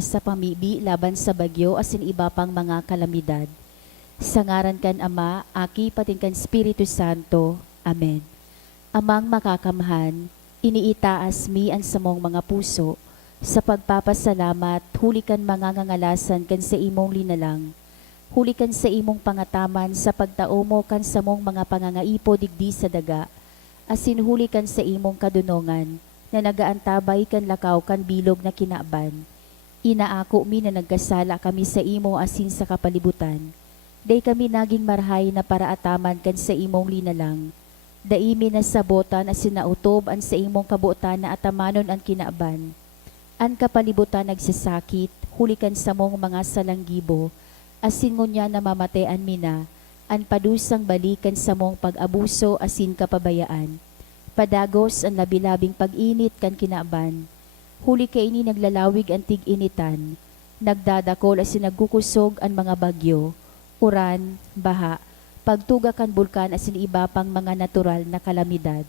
sa pamibi laban sa bagyo asin iba pang mga kalamidad. Sa ngaran kan Ama, Aki patin kan Espiritu Santo. Amen. Amang makakamhan, iniitaas mi ang samong mga puso, sa pagpapasalamat, huli kan mga ngangalasan kan sa imong linalang. Huli kan sa imong pangataman sa pagtao mo kan samong mga pangangaipo digdi sa daga, asin huli kan sa imong kadunongan, na nagaantabay kan lakaw kan bilog na kinaaban. Inaako mi na nagkasala kami sa imo asin sa kapalibutan. Day kami naging marhay na paraataman kan sa imong linalang. Daimi na sabotan asin nautob an sa imong kabuotan na atamanon ang kinaaban. An kapalibutan nagsasakit, hulikan sa mong mga salanggibo, asin ngunya na mamatean mi na, an padusang balikan sa mong pag-abuso asin kapabayaan. Padagos ang labilabing pag-init kan kinaaban. Huli kay ini naglalawig ang tig-initan, nagdadakol asin nagkukusog ang mga bagyo, uran, baha, pagtuga kan bulkan asin iba pang mga natural na kalamidad.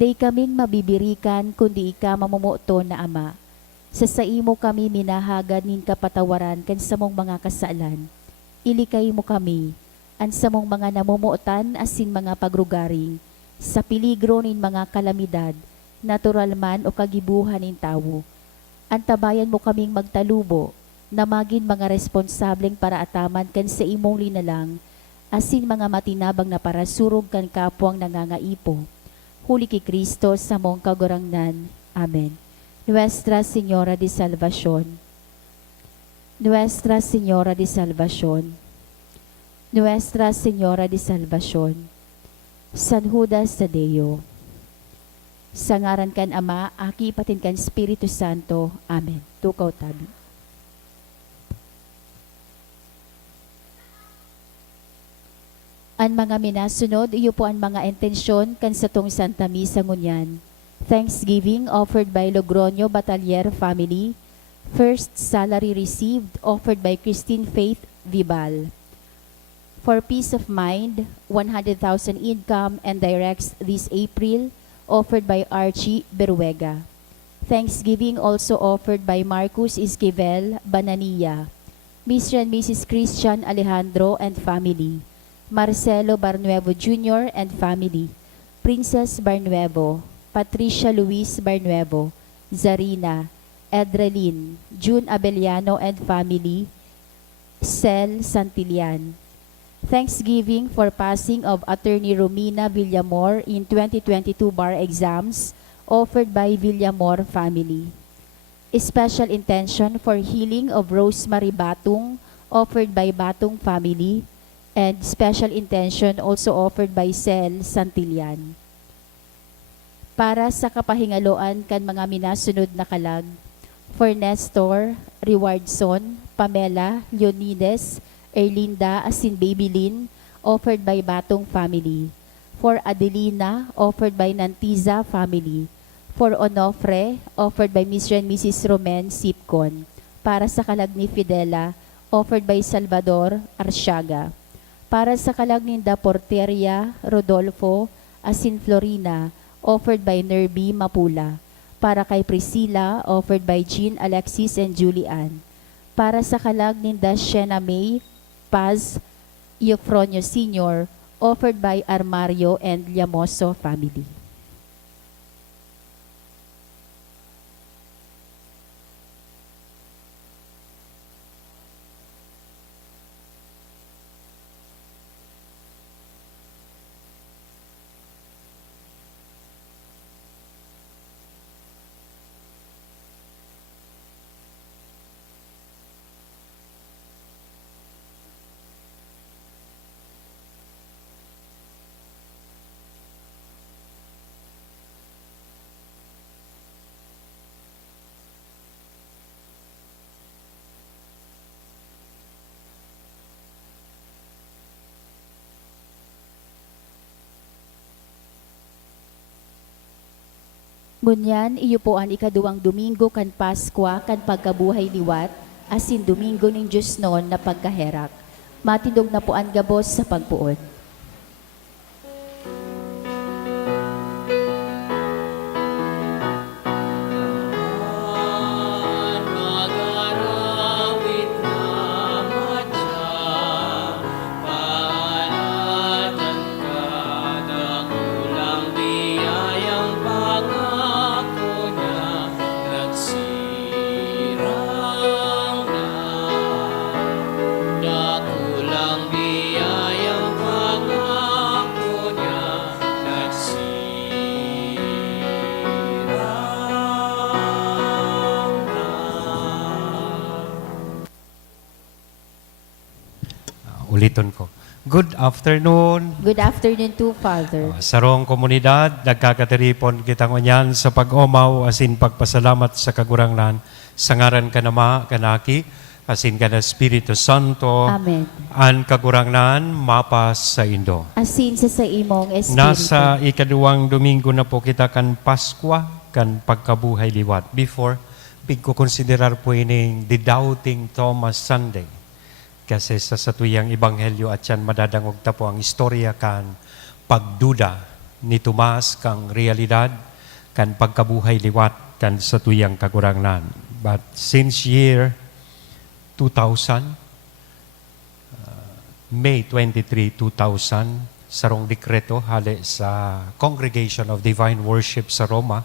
Day kaming mabibirikan kundi ika mamumuto na Ama. Sa imo kami minahagad nin kapatawaran kan samong mga kasalan. Ilikay mo kami, an samong mga namumuotan asin mga pagrugaring, sa piligro nin mga kalamidad, natural man o kagibuhan nin tawo. Antabayan mo kaming magtalubo, na maging mga responsableng para ataman kan sa imong linalang, asin mga matinabang na parasurog kan kapwang nangangaipo. Huli ki Kristo sa mong kagurangnan. Amen. Nuestra Señora de Salvación, Nuestra Señora de Salvación, Nuestra Señora de Salvación, San Judas Tadeo. Sa ngaran kan Ama, Aki patin kan Espiritu Santo. Amen. Tukaw tabi. Ang mga minasunod, iyo po ang mga intensyon kan sa tong Santa Misa ngunyan. Thanksgiving offered by Logroño Batalier family. First salary received offered by Christine Faith Vibal. For peace of mind, 100,000 income and directs this April offered by Archie Beruega. Thanksgiving also offered by Marcus Esquivel Banania, Mr. and Mrs. Christian Alejandro and family, Marcelo Barnuevo Jr. and family, Princess Barnuevo, Patricia Luis Barnuevo, Zarina, Edralin, June Abellano and family, Cel Santillan. Thanksgiving for passing of Attorney Romina Villamor in 2022 bar exams offered by Villamor family. A special intention for healing of Rosemary Batung offered by Batung family, and special intention also offered by Cel Santillan. Para sa kapahingaloan kan mga minasunod na kalag, for Nestor Rewardson, Pamela Leonides, Erlinda asin Babylin, offered by Batong family. For Adelina, offered by Nantiza family. For Onofre, offered by Mr. and Mrs. Romen Sipcon. Para sa kalag ni Fidela, offered by Salvador Arsiaga. Para sa kalag ni Da Porteria Rodolfo asin Florina, offered by Nerby Mapula. Para kay Priscilla, offered by Jean Alexis and Julian. Para sa kalag ni Da Shena May Paz Eufronio Sr., offered by Armario and Llamoso family. Ngunyan, iyo po ang ikaduwang Domingo kan Paskwa kan pagkabuhay liwat, asin Domingo ning Diyos noon na pagkaherak. Matindog na po ang gabos sa pagpuon. Magara uliton ko. Good afternoon. Good afternoon to Father. Sarong komunidad, nagkakatiripon kita ngunyan sa pag-omaw asin pagpasalamat sa kagurangnan sa ngaran ka nama kanaki asin ka na Espiritu Santo Amen. an kagurangnan mapas sa Indo. Asin sa imong Espiritu. Nasa ikaduwang Domingo na po kita kan Paskwa kan pagkabuhay liwat. Before, pigkukonsiderar po ining the Doubting Thomas Sunday. Kasi sa satuyang Ebanghelyo at yan madadangog ta po ang istorya kan pagduda ni Tomas kang realidad kan pagkabuhay liwat kan satuyang kagurangnan. But since year 2000, May 23, 2000, sarong dekreto hali sa Congregation of Divine Worship sa Roma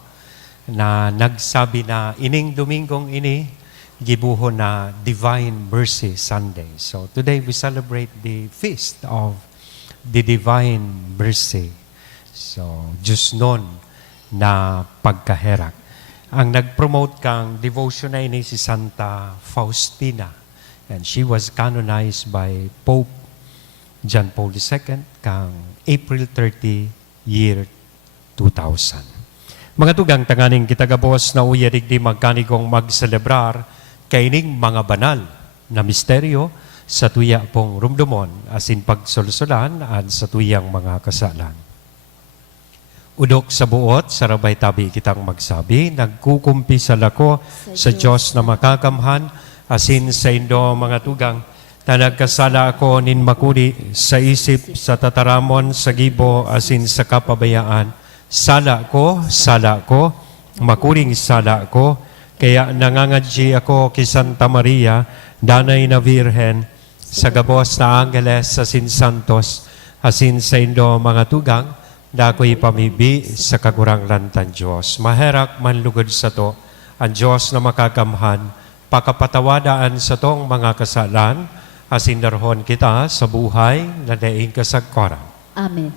na nagsabi na ining Domingong ini gibuho na Divine Mercy Sunday. So today we celebrate the feast of the Divine Mercy. So Diyos nun na pagkaherak. Ang nag-promote kang devotion na ini si Santa Faustina. And she was canonized by Pope John Paul II kang April 30, year 2000. Mga tugang tanganing kitagabos na uyarig di magkanigong magselebrar kaining mga banal na misteryo sa tuya pong rumdumon asin pagsulsulan at sa tuyang mga kasalan. Udok sa buot, sarabay tabi kitang magsabi, nagkukumpisal ako sa Diyos na makakamhan, asin sa Indo mga tugang, na nagkasala ako nin makuri sa isip, sa tataramon, sa gibo, asin sa kapabayaan. Sala ko, makuring sala ko, kaya nangangadji ako kay Santa Maria, danay na Virhen, sa gabos na Angeles, asin Santos, asin sa Indo mga tugang, na ako'y pamibi sa kaguranglan tan Diyos. Maherak manlugod sa to, ang Diyos na makakamhan, pakapatawadaan sa tong mga kasalan, asin darhon kita sa buhay na daing kasagkoran. Amen.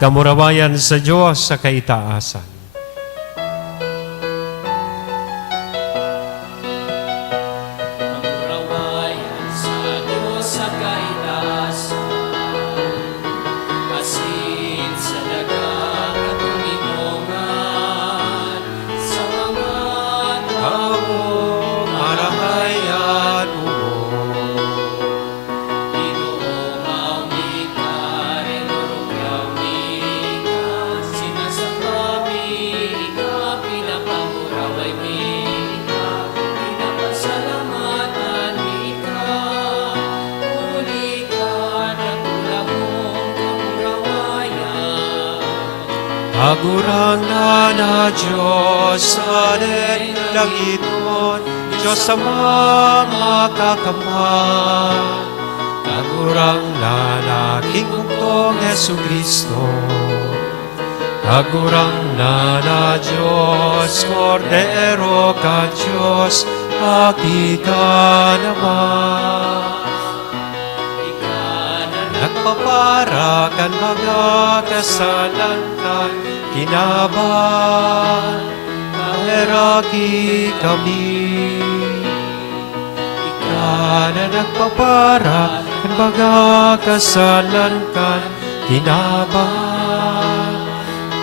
Kamurawayan sa Diyos sa kaitaasan. Kamurawayan sa Diyos sa kaitaasan, asin sa dagang katulinungan, sa mga tao Marahayan mo. Ginoong maumika, renurugyaw mika, sinasababi, ika, pinapamuraway mika, pinapasalamatan mika, uli ka, nagulabong kamurawayan. Agurang na Diyos sa langiton, Diyos sa makakamhan. Agurang na aking bugtong Yesu Kristo. Agurang na Diyos, Cordero ka Diyos, aki ka naman. Nagpapara kan mga kasalangan, kinaban, naheraki kami. Ika na nagpapara kan mga kasalangan, kinaban.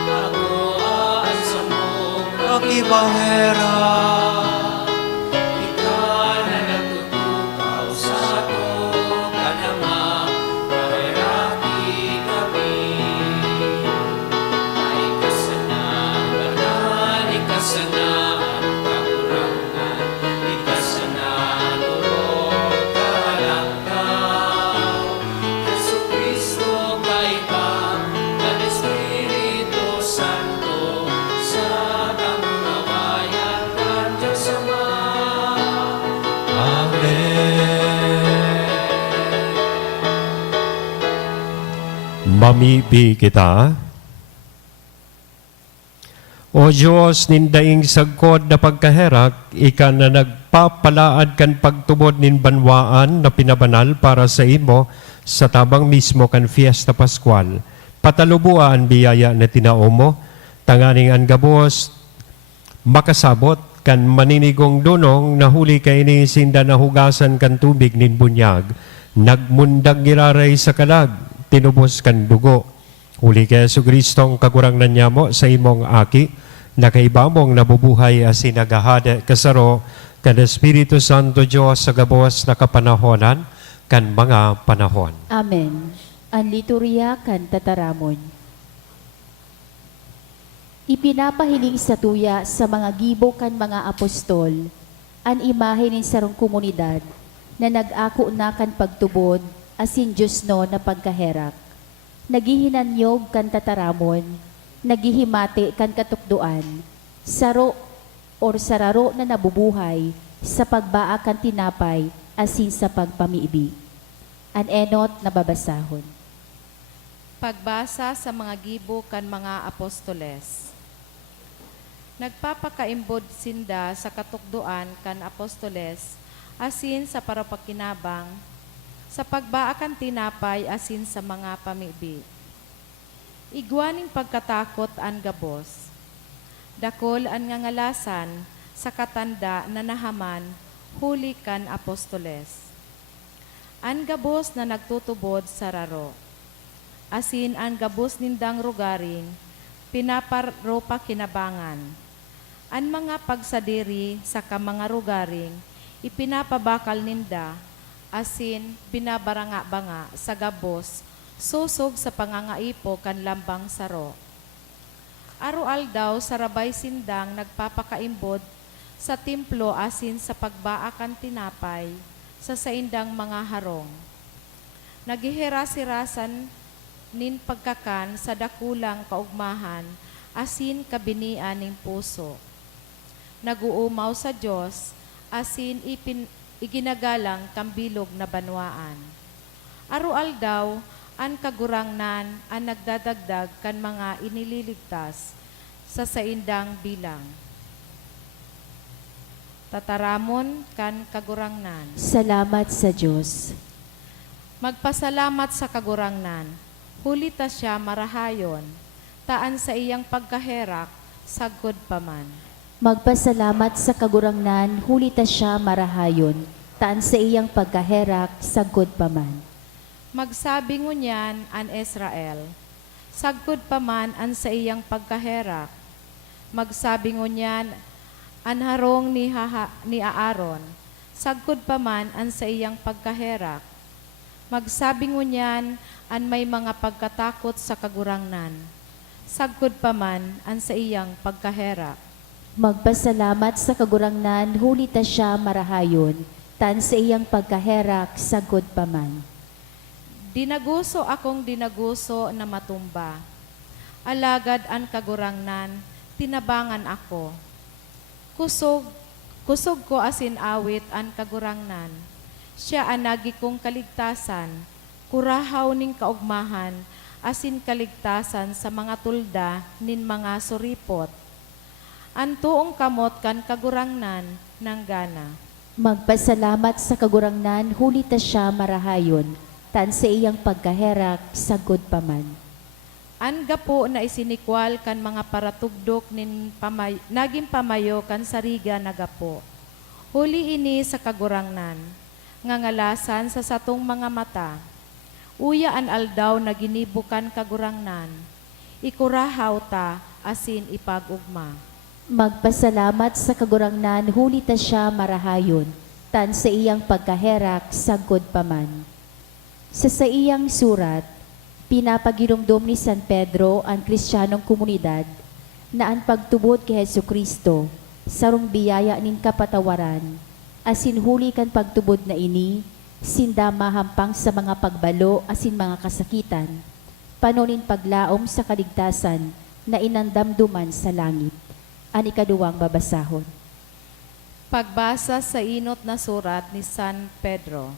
Ako aan sa mong Aki mahera, kasanan, kakurangan, ikasanan, urot, kalangkaw. Jesu Cristo kaiba, ng Espiritu Santo, sa kamunawayan ng Diyos Ama. Mamibi kita. O Diyos, nindaing sagkod na pagkaherak, ika na nagpapalaad kan pagtubod nin banwaan na pinabanal para sa imo sa tabang mismo kan Fiesta Pascual. Patalubuan biyaya na tinao mo, tanganing ang gabos, makasabot kan maninigong dunong nahuli kay ni sinda nahugasan kan tubig nin bunyag, nagmundag giraray sa kalag, tinubos kan dugo. Huli kay Yesu Kristong kagurangnan niya mo sa imong aki, na kaibamong nabubuhay as sinagahada kasaro, kan Espiritu Santo Diyos sa gabos na kapanahonan, kan mga panahon. Amen. Ang liturya kan tataramon. Ipinapahiling sa tuya sa mga gibo kan mga apostol, an imahe nin sarong komunidad, na nag-ako na kan pagtubod, asin Diyos no na pagkaherak. Nagihinanyog kan tataramon, nagihimati kan katukduan, saro or sararo na nabubuhay, sa pagbaa kan tinapay, asin sa pagpamiibi. An enot na babasahon. Pagbasa sa mga gibo kan mga apostoles. Nagpapakaimbod sinda sa katukduan kan apostoles, asin sa parapakinabang, sa pagbaakan tinapay asin sa mga pamibi. Igwaning pagkatakot an gabos. Dakol an ngangalasan sa katanda na nahaman huli kan apostoles. An gabos na nagtutubod sa raro. Asin an gabos nindang rugaring pinaparo pa kinabangan. An mga pagsadiri sa mga rugaring ipinapabakal ninda, asin binabaranga-banga sa gabos, susog sa pangangaipo kan lambang saro. Arual daw sa rabay sindang nagpapakaimbod sa templo asin sa pagbaakan tinapay sa saindang mga harong. Nagihiras-hirasan nin pagkakan sa dakulang kaugmahan asin kabinian ning puso. Naguumaw sa Diyos asin iginagalang kambilog na banwaan. Arual daw an kagurangnan ang nagdadagdag kan mga inililigtas sa saindang bilang. Tataramon kan kagurangnan. Salamat sa Diyos. Magpasalamat sa kagurangnan. Huli ta siya marahayon. Taan sa iyang pagkaherak, sagod paman. Magpasalamat sa kagurangnan, huli ta siya marahayon, taan sa iyang pagkaherak, sagod paman. Magsabi ngunyan an Israel, sagod paman an sa iyang pagkaherak. Magsabi ngunyan an harong ni Aaron, sagod paman an sa iyang pagkaherak. Magsabi ngunyan an may mga pagkatakot sa kagurangnan, sagod paman an sa iyang pagkaherak. Magpasalamat sa kagurangnan, huli ta siya marahayon, taan sa iyang pagkaherak, sagod paman. Dinaguso akong dinaguso na matumba. Alagad an kagurangnan, tinabangan ako. Kusog ko asin awit an kagurangnan. Siya an nagi kong kaligtasan, kurahaw ning kaugmahan, asin kaligtasan sa mga tulda nin mga suripot. An tuong kamot kan kagurangnan ng gana. Magpasalamat sa kagurangnan, huli ta siya marahayon, taan sa iyang pagkaherak, sagod paman. An gapo na isinikwal kan mga paratugdok nin naging pamayo kan sariga na gapo. Huli ini sa kagurangnan, ngangalasan sa satong mga mata. Uya an aldaw na ginibukan kagurangnan, ikurahaw ta asin ipagugma. Magpasalamat sa kagurangnan, huli ta siya marahayon, taan sa iyang pagkaherak, sagod paman. Sa iyang surat, pinapagirumdom ni San Pedro ang Kristiyanong komunidad na ang pagtubod kay Hesu Kristo, sarong biyaya nin kapatawaran, asin huli kan pagtubod na ini, sinda mahampang sa mga pagbalo asin mga kasakitan, panunin paglaom sa kaligtasan na inandamduman sa langit. Ang ikaduwang babasahon. Pagbasa sa inot na surat ni San Pedro.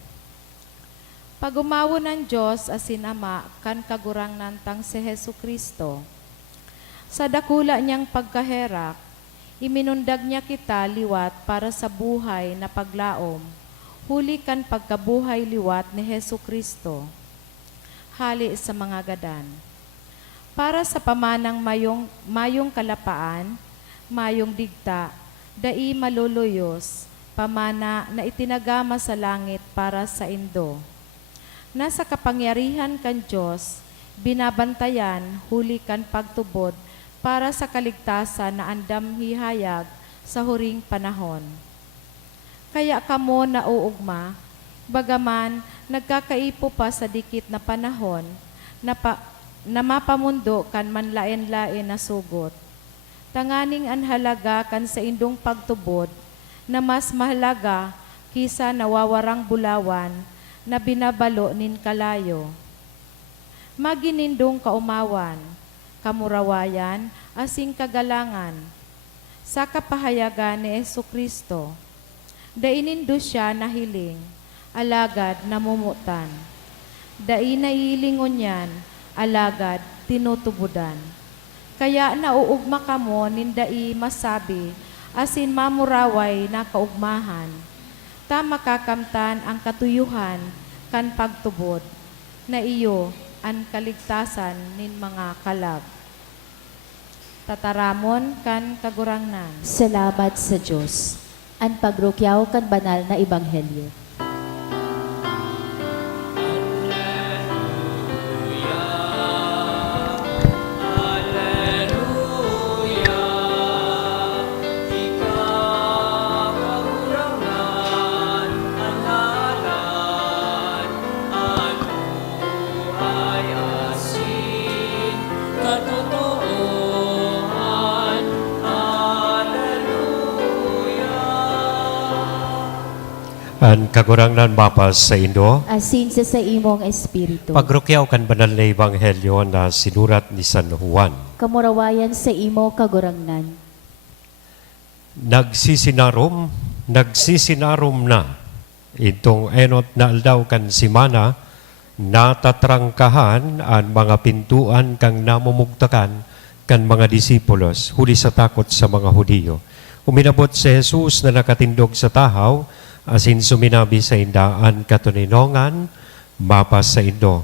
Pagumawo ng Diyos asin Ama kan kagurang nantang si Hesu Kristo. Sa dakula niyang pagkaherak, iminundag niya kita liwat para sa buhay na paglaom, huli kan pagkabuhay liwat ni Hesu Kristo. Hali sa mga gadan. Para sa pamanang mayong kalapaan, mayong digta, dai maluluyos, pamana na itinagama sa langit para sa indo. Nasa kapangyarihan kan Diyos, binabantayan, huli kan pagtubod, para sa kaligtasan na andam hihayag sa huring panahon. Kaya kamo nauugma, bagaman nagkakaipo pa sa dikit na panahon, na mapamundo kan manlain-lain na sugot. Tanganing ang halaga kan sa indong pagtubod, na mas mahalaga kisa nawawarang bulawan na binabalo nin kalayo. Maginindong kaumawan, kamurawayan, asing kagalangan, sa kapahayagan ni Hesu Kristo. Dainindo siya nahiling, alagad namumutan. Dai nailingon yan, alagad tinutubudan. Kaya nauugma kamo nindai masabi, asin mamuraway na kaugmahan. Ta makakamtan ang katuyuhan kan pagtubod, na iyo ang kaligtasan nin mga kalab. Tataramon kan kagurangnan. Salamat sa Diyos. Ang pagrukyaw kan banal na ebanghelyo. Ang kagurangnan mapas sa Indo, Asin sa imong espiritu. pagrukyaw kan banal na ebanghelyo na sinurat ni San Juan. Kamurawayan sa imo kagurangnan. Nagsisinarom na itong enot na aldaw kan simana, natatrangkahan ang mga pintuan kang namumugtakan kan mga disipulos, huli sa takot sa mga Hudiyo. Uminabot si Jesus na nakatindog sa tahaw, asin suminabi sa indaan katuninongan, mapas sa indo.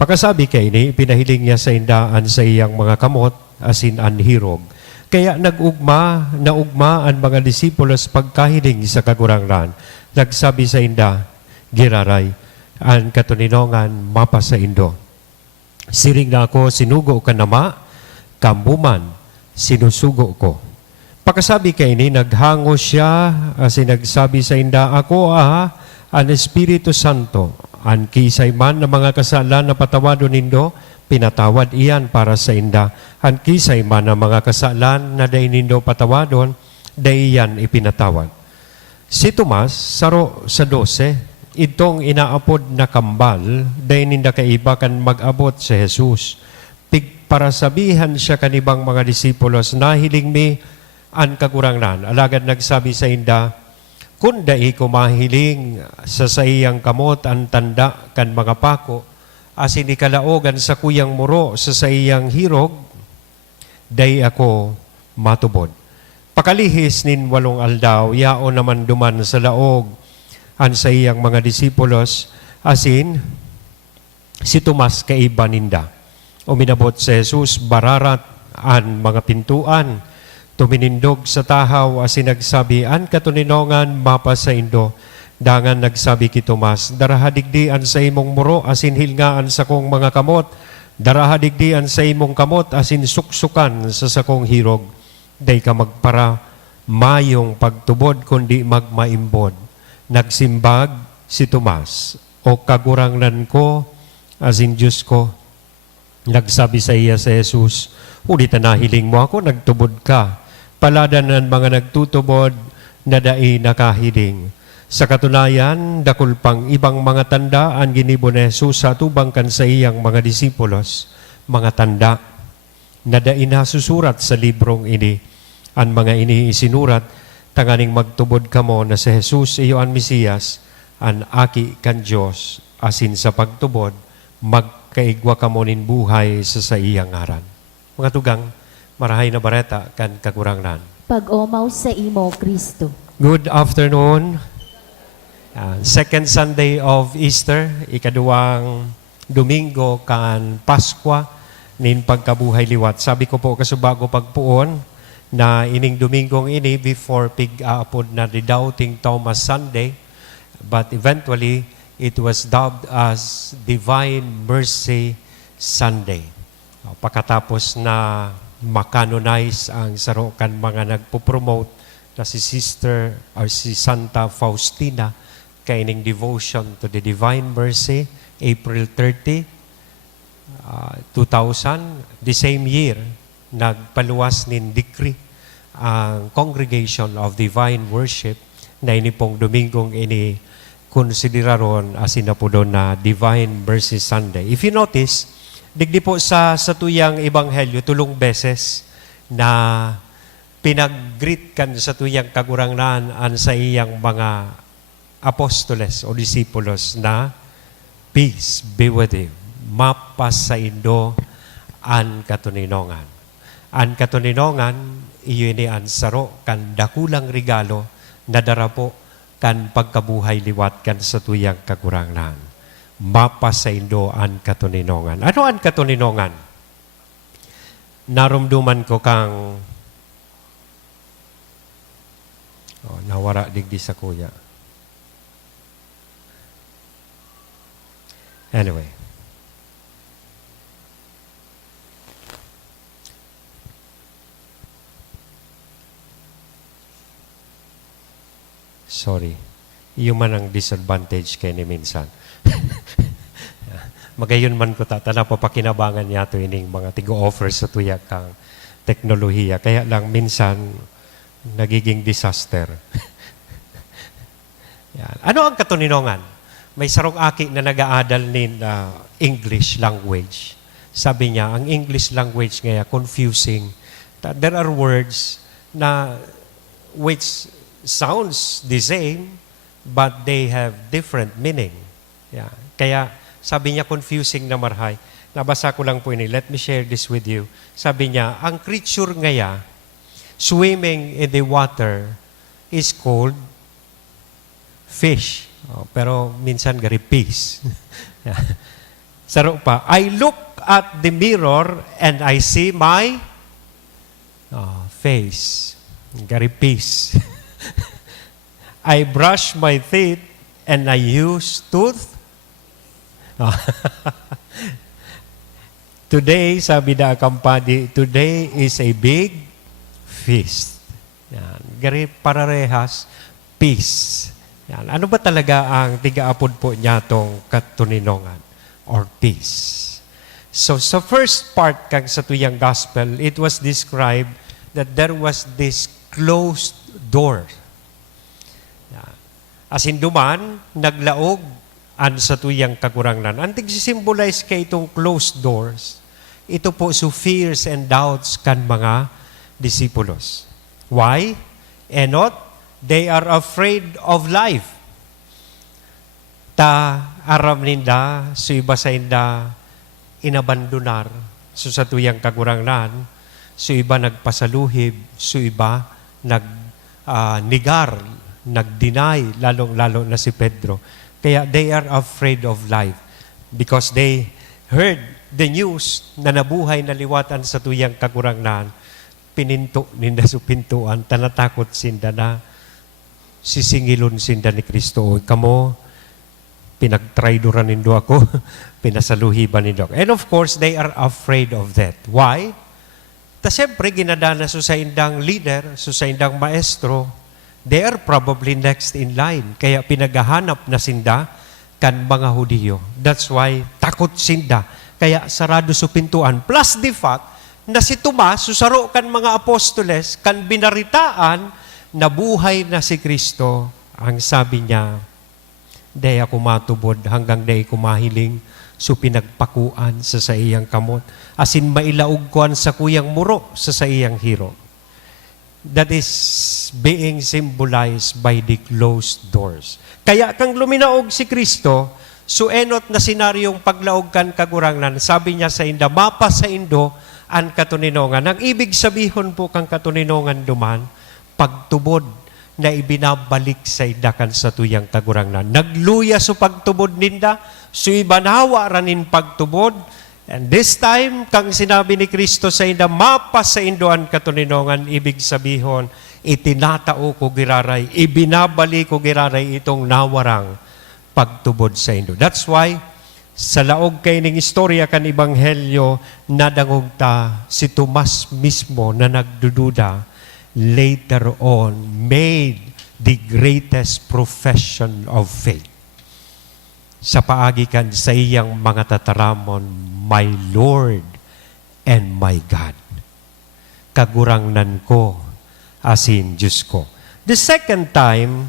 Pagkasabi kay ini, pinahiling niya sa indaan sa iyang mga kamot, asin anhirog. Kaya naugma ang mga disipulos pagkahiling sa kagurangnan. Nagsabi sa inda, giraray, ang katuninongan, mapas sa indo. Siring na ako, sinugo ka nama, kambuman, sinusugo ko. Pagkasabi kay ini, naghango siya, asin nagsabi sa inda, ako ang Espiritu Santo, ang kisay man ng mga kasalan na patawado nindo, pinatawad iyan para sa inda. Ang kisay man ng mga kasalan na day nindo patawadon, day iyan ipinatawad. Si Tomas, saro sa 12, itong inaapod na kambal, day ninda kaiba kan mag-abot sa Jesus. Para sabihan siya kanibang mga disipulos, nahiling mi ang kagurangnan. Alagad nagsabi sa inda, kung dai ko mahiling sa iyang kamot ang tanda kan mga pako, asin ikalaogan sa kuyang muro sa iyang hirog, dai ako matubod. Pakalihis nin 8 aldaw, yao naman duman sa laog an sa iyang mga disipulos, asin si Tomas kaiba ninda. Uminabot si Jesus, bararat an mga pintuan, tuminindog sa tahaw, asin nagsabi, an katuninongan mapas sa indo. Dangan nagsabi ki Tomas, darahadigdian sa imong muro, asin hilngaan sa kong mga kamot. Darahadigdian sa imong kamot, asin suksukan sa sakong hirog. Day ka magpara, mayong pagtubod, kundi magmaimbod. Nagsimbag si Tomas, o kagurangnan ko, asin Diyos ko. Nagsabi sa iya sa Jesus, Ulit na hiling mo ako, nagtubod ka. Paladan ng mga nagtutubod na dai nakahiling. Sa katunayan, dakul pang ibang mga tanda ang ginibo ni Jesus sa tubang kan sa iyang mga disipulos, mga tanda na dai nasusurat sa librong ini. Ang mga ini isinurat, tanganing magtubod kamo na si Jesus iyo ang Mesiyas, ang aki kan Diyos, asin sa pagtubod, magkaigwa kamo nin buhay sa iyang ngaran. Mga tugang, marahay na bareta kan kakurangnan. Pag-omaw sa imo, Kristo. Good afternoon. Second Sunday of Easter, ikaduwang Domingo kan Paskwa, nin pagkabuhay liwat. Sabi ko po kasubago pagpuon na ining Domingong ini before pig-aapod na the Doubting Thomas Sunday, but eventually it was dubbed as Divine Mercy Sunday. Pagkatapos na makanonize ang sarokan mga nagpo-promote na si Sister or si Santa Faustina kaining devotion to the Divine Mercy, April 30, 2000, the same year, nagpaluwas nin decree ang Congregation of Divine Worship na ini pong Domingong ini konsideraron as inapodon na Divine Mercy Sunday. If you notice, digdi po sa tuyang ebanghelyo, tulong beses na pinag-greet kan sa tuyang kagurangnan an sa iyang mga apostoles o disipulos na peace be with you. Mapas sa indo an katuninongan. An katuninongan, iyo ini an saro kan dakulang regalo na darapo kan pagkabuhay liwat kan sa tuyang kagurangnan. Mapas sa indo an katuninongan. Ano an katuninongan? Narumduman ko kang nawara digdi sa kuya. Anyway. Sorry. Iyo man ang disadvantage kay ni minsan. Magayon man ko tatana papakinabangan niya to ining mga tigo-offer sa tuyak kang teknolohiya. Kaya lang minsan nagiging disaster. Yan. Ano ang katuninongan? May sarong aki na nag-aadal nin English language. Sabi niya, ang English language ngaya confusing. There are words na which sounds the same but they have different meaning. Yeah. Kaya sabi niya confusing na marhay. Nabasa ko lang po ini. Let me share this with you. Sabi niya, ang creature ngaya swimming in the water is called fish. Pero minsan gari peace. Saro pa, I look at the mirror and I see my face. Gari peace. I brush my teeth and I use tooth. Today, sabi na akampadi, today is a big feast. Yan. Gari pararehas, peace. Yan. Ano ba talaga ang tigaapod po niya tong katuninongan or peace? So sa first part kang sa tuyang gospel, it was described that there was this closed door. Yan. As in duman, naglaog an sa tuyang kakurangnan. Ang tig-symbolize kay itong closed doors, ito po so fears and doubts kan mga disipulos. Why? Enot, they are afraid of life. Ta aram ninda, so iba sa inda inabandonar, so sa tuyang kagurangnan, so iba nagpasaluhib, so iba nigar, nag-deny, lalong-lalo na si Pedro. Kaya they are afraid of life because they heard the news na nabuhay na liwatan sa tuyang kagurangnan, pininto ninda sa pintuan, tanatakot sinda na sisingilon sinda ni Kristo. O kamo, pinagtraidoran nindo ako, pinasaluhiban nindo ako. And of course, they are afraid of that. Why? Ta siyempre, ginadana so sa indang leader, so sa indang maestro, they are probably next in line. Kaya pinagahanap na sinda kan mga Hudiyo. That's why takot sinda. Kaya sarado sa pintuan. Plus the fact, na si Tomas, susaro kan mga apostoles, kan binaritaan, nabuhay na si Kristo. Ang sabi niya, day ako matubod hanggang day ko mahiling, so pinagpakuan sa iyang kamot. Asin mailaog kuan sa kuyang muro sa iyang hiro. That is being symbolized by the closed doors. Kaya kang luminaog si Kristo, so enot na senaryong paglaog kan kagurangnan, sabi niya sa inda, mapa sa indo ang katuninongan. Ang ibig sabihin po kang katuninongan duman, pagtubod na ibinabalik sa idakan sa tuyang kagurangnan. Nagluya so pagtubod ninda, so ibanawa ranin pagtubod. And this time, kang sinabi ni Kristo sa inda, mapa sa indoan katuninongan, ibig sabihin, itinatao ko giraray, ibinabalik ko giraray itong nawarang pagtubod sa indo. That's why, sa laog kay ning istorya kan Ebanghelyo, nadangog ta si Tomas mismo na nagdududa, later on, made the greatest profession of faith. Sa paagikan sa iyang mga tataramon, my Lord and my God. Kagurangnan ko, asin Diyos ko. The second time,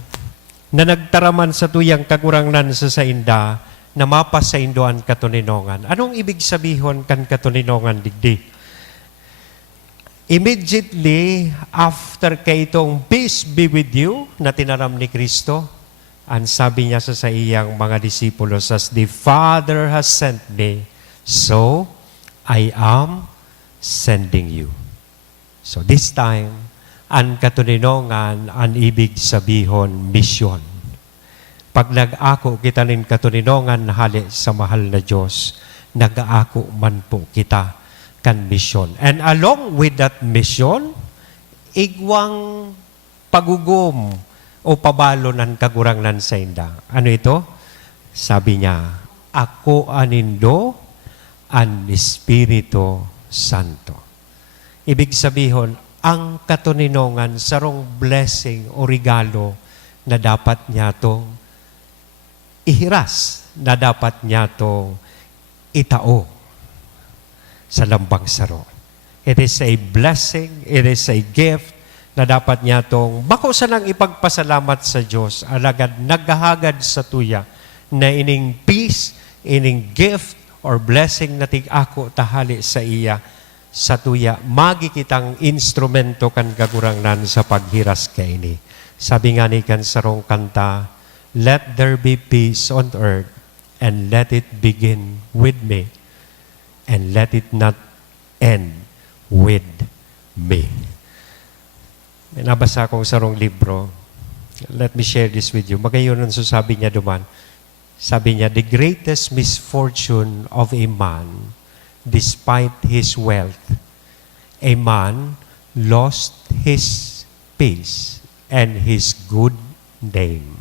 na nagtaraman sa tuyang kagurangnan sa sainda, na mapa sa indoan katuninongan. Anong ibig sabihin kan katuninongan digdi? Immediately after kay itong peace be with you na tinaram ni Kristo, ang sabi niya sa iyang mga disipulos, as the Father has sent me, so I am sending you. So this time, ang katuninongan, ang ibig sabihin, mission. Pag nag-ako kita nin katuninongan hali sa mahal na Diyos, nag-ako man po kita kan mission. And along with that mission, igwang pagugom o pabalo ng kagurangnan sa inda. Ano ito? Sabi niya, ako anindo an Espiritu Santo. Ibig sabihin, ang katuninongan sarong blessing o regalo na dapat niya itong ihiras, na dapat niya itong itao sa lambang saro. It is a blessing, it is a gift na dapat niya itong bako sa nang ipagpasalamat sa Diyos, alagad naghahagad sa tuya na ining peace, ining gift or blessing na tig-ako tahali sa iya, sa tuya, magi kitang instrumento kan kagurangnan sa paghiras kay ini. Sabi nga ni kan sarong kanta, let there be peace on earth and let it begin with me and let it not end with me. May nabasa akong sarong libro. Let me share this with you. Magayon ang sabi niya duman. Sabi niya, the greatest misfortune of a man, despite his wealth, a man lost his peace and his good name.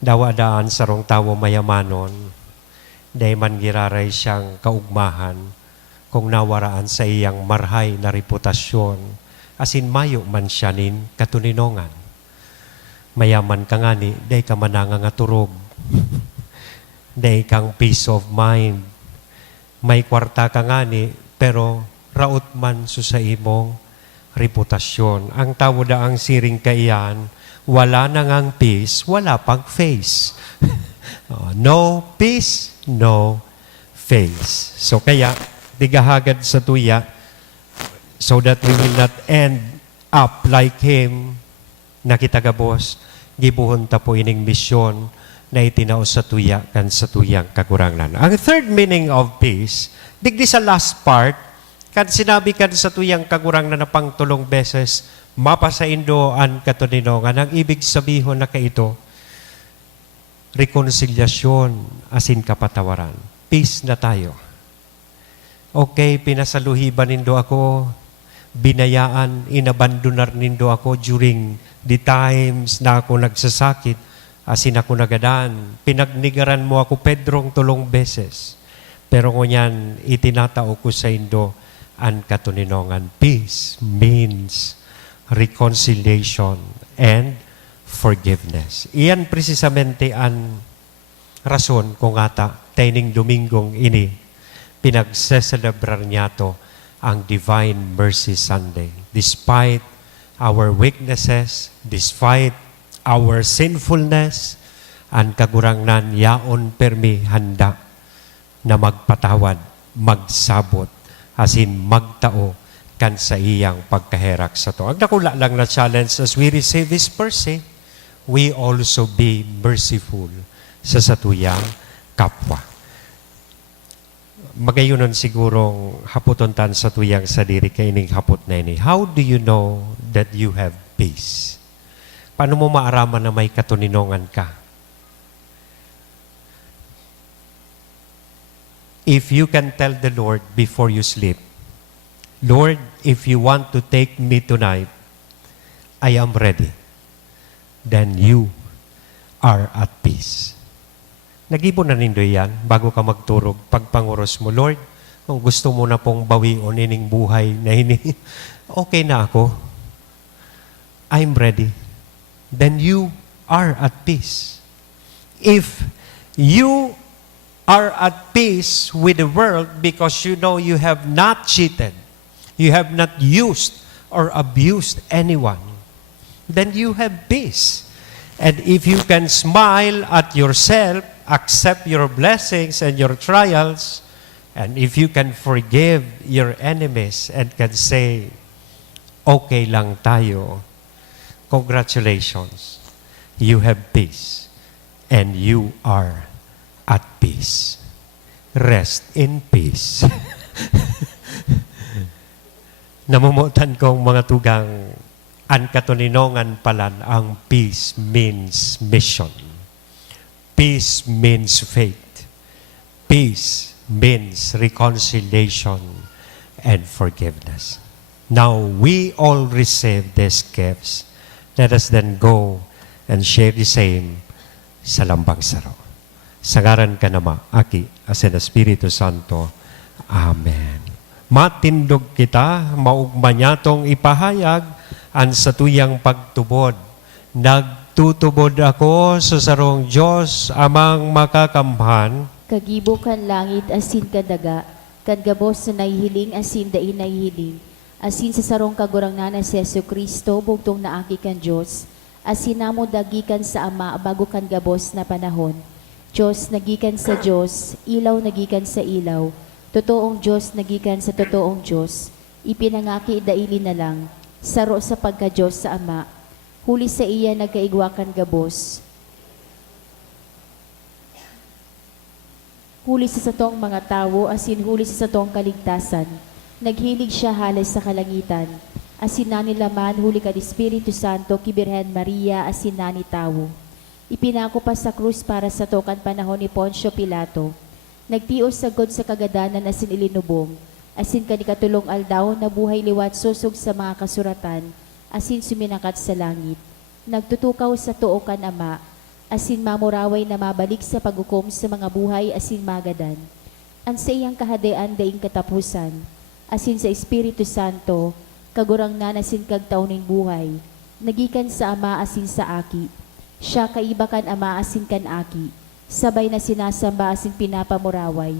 Dawadaan sarong tawo mayamanon, dahil man giraray siyang kaugmahan, kung nawaraan sa iyang marhay na reputasyon, asin mayo man siya nin katuninongan. Mayaman ka nga ni, day ka mananga nga turog. Day kang peace of mind. May kwarta ka nga ni, pero raot man so sa imong reputasyon. Ang tawo da ang siring kaiyan, wala na ngang peace, wala pang face. No peace, no face. So kaya, digahagad sa tuya, so that we will not end up like him na kitagabos, gibuhon ta po ining misyon na itinao sa tuya kan sa tuyang kagurangnan. Ang third meaning of peace, digdi sa last part, kan sinabi kan sa tuyang kagurangnan na pangtulong beses, mapa sa indo an katuninongan, ang ibig sabihin na kaito, reconciliation asin kapatawaran. Peace na tayo. Okay, pinasaluhiban nindo ako, binayaan, inabandonar nindo ako during the times na ako nagsasakit, asin ako nagadan. Pinagnigaran mo ako, Pedrong, 3 beses. Pero ngunyan, itinatao ko sa indo ang katuninongan. Peace means reconciliation and forgiveness. Iyan precisamente ang rason kung ata, taining Domingong ini, pinagseselebrar niya to ang Divine Mercy Sunday. Despite our weaknesses, despite our sinfulness, ang kagurangnan yaon permi handa na magpatawad, magsabot, asin magtao kan sa iyang pagkaherak sa to. Ang nakula lang na challenge as we receive His mercy, we also be merciful sa satuyang kapwa. Magayunon sigurong haputon tan sa tuyang sa diri kay ining hapot na ini. How do you know that you have peace? Paano mo maaraman na may katuninongan ka? If you can tell the Lord before you sleep, Lord, if you want to take me tonight, I am ready. Then you are at peace. Nag-ibon na nindo yan bago ka magturog. Pagpanguros mo, Lord, kung gusto mo na pong bawion ining buhay na ini, okay na ako. I'm ready. Then you are at peace. If you are at peace with the world because you know you have not cheated, you have not used or abused anyone, then you have peace. And if you can smile at yourself, accept your blessings and your trials, and if you can forgive your enemies and can say, okay lang tayo, congratulations, you have peace and you are at peace. Rest in peace. Namumutan kong mga tugang ang katuninongan palan ang peace means mission. Peace means faith. Peace means reconciliation and forgiveness. Now we all receive these gifts. Let us then go and share the same sa lambang saro. Sa ngaran ka nama, Aki, asin Espiritu Santo. Amen. Matindog kita, maugma niyatong ipahayag, ang satuyang pagtubod. Nagtutubod ako sa sarong Diyos, amang makakamhan, Kagibo kan langit asin kadaga, kan gabos na nahihiling asin dain nahihiling, asin sa sarong kagurangnan na si Yesu Kristo, bugtong naaki kan Diyos, asin namo dagikan sa Ama bago kan gabos na panahon. Diyos nagikan sa Diyos, ilaw nagikan sa ilaw, totoong Diyos nagikan sa totoong Diyos, ipinangaki daili na lang, saro sa pagka-Diyos sa Ama, huli sa iya nagkaigwakan gabos, huli sa satong mga tao, asin huli sa satong kaligtasan, naghilig siya halos sa kalangitan, asin na nilaman huli ka di Espiritu Santo, kibirhen Maria, asin na ni tao. Ipinako pa sa krus para sa tokan panahon ni Poncio Pilato, nagtios sagod sa kagadanan asin ilinubong, asin kanikatulong aldaw na buhay liwat susog sa mga kasuratan, asin suminakat sa langit. Nagtutukaw sa tuo kan Ama, asin mamuraway na mabalik sa paghukom sa mga buhay asin magadan. Ang sa iyang kahadean daing katapusan, asin sa Espiritu Santo, kagurangnan asin kagtaunin buhay, nagikan sa Ama asin sa Aki. Siya kaibakan Ama asin kan Aki, sabay na sinasamba asin pinapamuraway.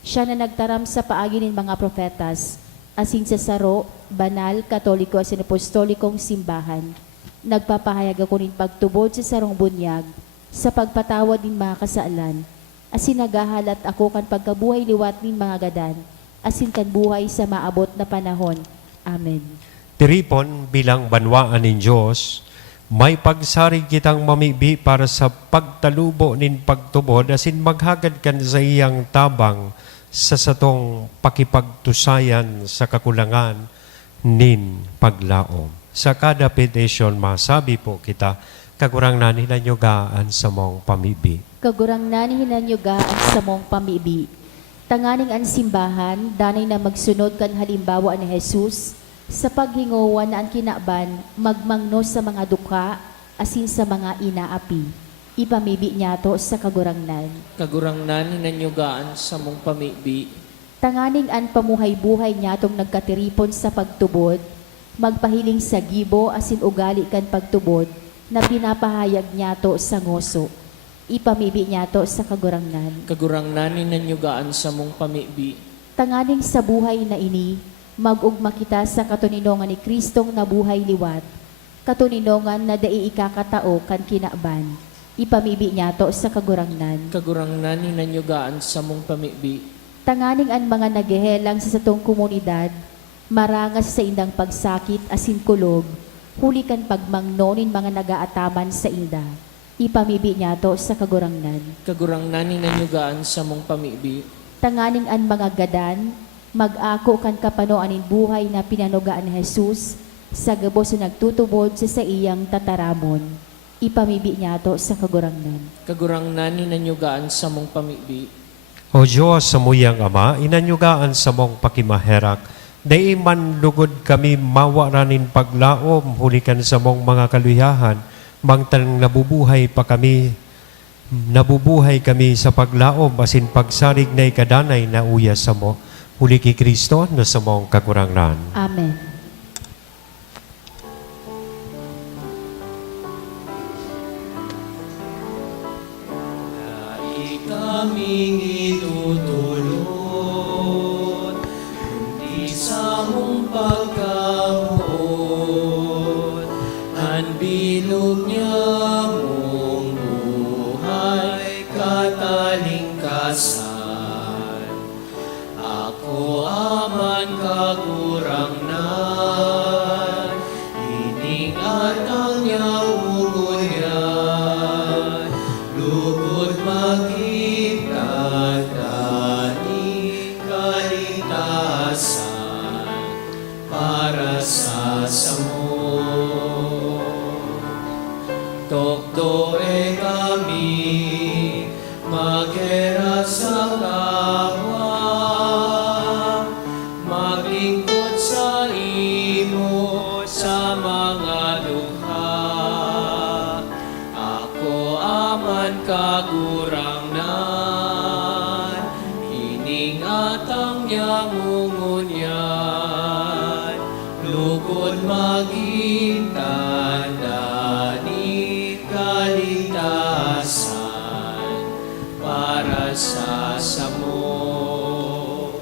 Siya na nagtaram sa paagi ng mga profetas, asin sa saro, banal, katoliko asin apostolikong simbahan. Nagpapahayag ako nin pagtubod sa sarong bunyag, sa pagpatawad din mga kasaalan, asin nagahalat ako kan pagkabuhay liwat nin mga gadan, asin kan buhay sa maabot na panahon. Amen. tiripon bilang banwaan ng Diyos, may pagsarig kitang mamibi para sa pagtalubo nin pagtubod, asin maghagad kan sa iyang tabang sa satong pakipagtusayan sa kakulangan nin paglaom. Sa kada petition, masabi po kita, kagurang naninanyugaan sa mong pamibi. Kagurang nanihinanyugaan sa mong pamibi. Tanganing ang simbahan, danay na magsunod kan halimbawa ni Jesus, sa paghingowan na ang kinaban, magmangno sa mga dukha, asin sa mga inaapi. Ipamibi niya to sa kagurangnan. Kagurangnan hinanyugaan sa mong pamibi. Tanganing ang pamuhay-buhay niya tong nagkatiripon sa pagtubod, magpahiling sa gibo asin ugali kan pagtubod, na pinapahayag niya to sa ngoso. Ipamibi niya to sa kagurangnan. Kagurangnan hinanyugaan sa mong pamibi. Tanganing sa buhay na ini, Mag-ugma kita sa katuninongan ni Kristong nabuhay liwat, katuninongan na dai ikakatao kan kinaban. Ipamibi niya to sa kagurangnan. Kagurangnan hinanyugaan sa mong pamibi. Tanganing ang mga nagehelang sa satong komunidad, marangas sa indang pagsakit asin kulog, huli kan pagmangnonin mga nagaataman sa inda. Ipamibi niya to sa kagurangnan. Kagurangnan hinanyugaan sa mong pamibi. Tanganing ang mga gadan, mag-ako kan kapanoanin buhay na pinanugaan ni Jesus, sa gabos na nagtutubod sa iyang tataramon. Ipamibi niya to sa kagurangnan. Kagurangnan hinanyugaan sa mong pamibi. O Diyos, sa muyang Ama, inanyugaan sa mong pakimaherak, dai man lugod kami mawaranin paglaom, hulikan sa mong mga kaluyahan, mangtang nabubuhay kami sa paglaom, asin pagsarig na ikadanay na uya sa mo, huli ki Kristo na sa mong kagurangnan. Amen. Kaming itutulot, kundi sa mong pagkamoon, ang bilog niya mong buhay, katalingkasan. Ako aman kagurangnan, ining at ang niyang ugoyan, lugod para sa samo. Tokdoe kami, magera sa kapwa, maglingkod sa imo sa mga dukha. Ako aman kagurangnan, kining atang nyamungunyan, lugod maging tanda ni kaligtasan para sa samo.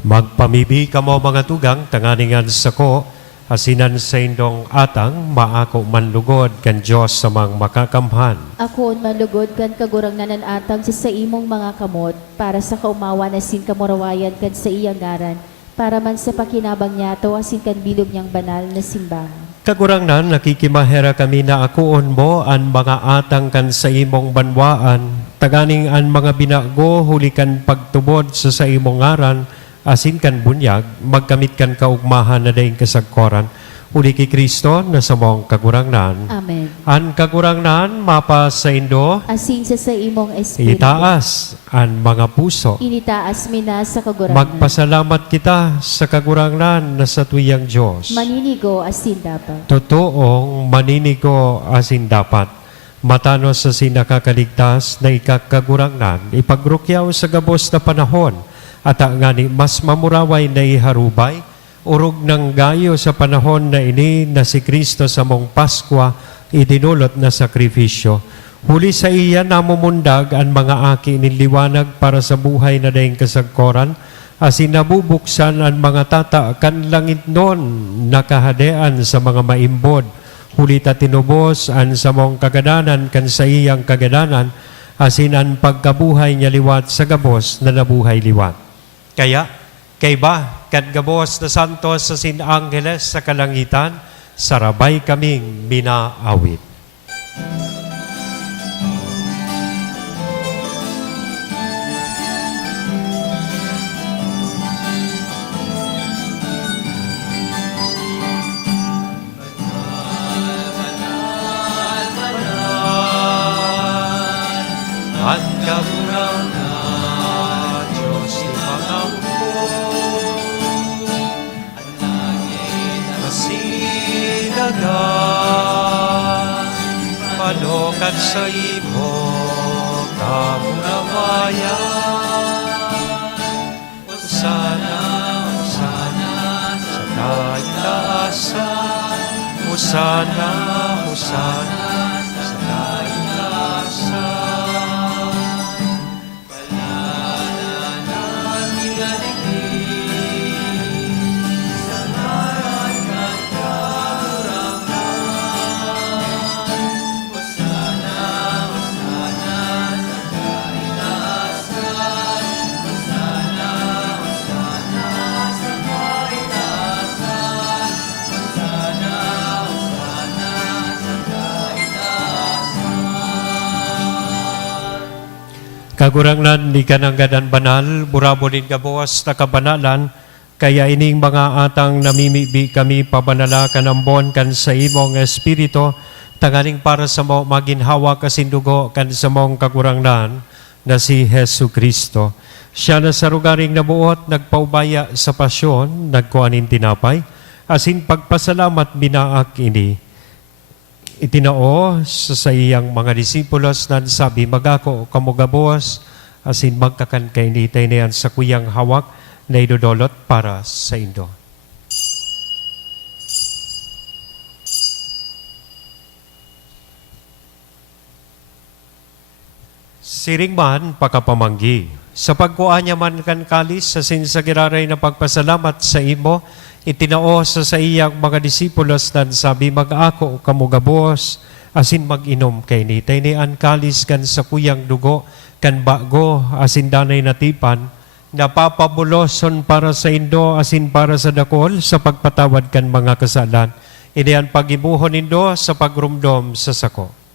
Magpamibi kamo mga tugang, tanganingan sa ko, asinan sa indong atang, maako manlugod kan Diyos sa mang makakamhan. Ako manlugod kan kagurangnan atang sa imong mga kamot, para sa kaumawa na sin kamurawayan kan sa iyang ngaran, para man sa pakinabang niya to asin kan bilog niyang banal na simbahan. Kagurangnan, nakikimahera kami na akuon mo ang mga atang kan sa imong banwaan, taganing ang mga binago, hulikan pagtubod sa imong ngaran, asin kan bunyag, magkamit kan kaugmahan na daing kasagkoran, uli ki Kristo na sa mong kagurangnan. Amen. An kagurangnan, mapa sa indo, Asin sa imong espiritu. itaas an mga puso. Initaas mi na sa kagurangnan. Magpasalamat kita sa kagurangnan na sa tuyang Diyos. Maninigo asin dapat. Totoong maninigo asin dapat. Matanos sa sinakakaligtas na ikakagurangnan, ipagrukyaw sa gabos na panahon, at ngani mas mamuraway na iharubay, urog ng gayo sa panahon na ini na si Kristo sa mong Paskwa, idinulot na sakripisyo. Huli sa iya namumundag ang mga aki niliwanag para sa buhay na daing kasagkoran, asin nabubuksan ang mga tata kan langit noon nakahadean sa mga maimbod. Huli ta tinubos ang sa mong kagadanan kan sa iyang kagadanan, asin ang pagkabuhay niya liwat sa gabos na nabuhay liwat. Kaya, kay ba, kad gabos na santos sa sin Angeles sa kalangitan, sarabay kaming minaawit. At kagurangnan, Diyos ni Pangako, at langit masinagan, palokan sa imo, kamurawayan. Usana, usana, sa kaitaasan, usana, usana, sa kaitaasan. Kagurangnan ni kananggadan banal, burabolin gabuas na kabanalan, kaya ining mga atang namimibi kami pabanala kanambon kan sa imong espiritu, tanganing para sa mo maginhawa kasindugo kan sa mong kagurangnan na si Hesu Kristo. Siya na sa rugaring nabuot, nagpaubaya sa pasyon, nagkuanin tinapay, asin pagpasalamat binaak ini. Itinao sa iyang mga disipulos na sabi, magako kamugabos, asin magkakan kay nitay na yan sa kuyang hawak na idodolot para sa indo. Siring man pakapamanggi, sa pagkuanya man kan kalis sa sinsagiraray na pagpasalamat sa imo, itinao sa iyang mga disipulos nan sabi, mag-ako kamugabos, asin mag-inom kay nitay ni an kalis kan sa kuyang dugo, kan bago asin danay natipan, napapabuloson para sa indo asin para sa dakol sa pagpatawad kan mga kasalan. Ini ang pagibuhon indo sa pagrumdom sa sako.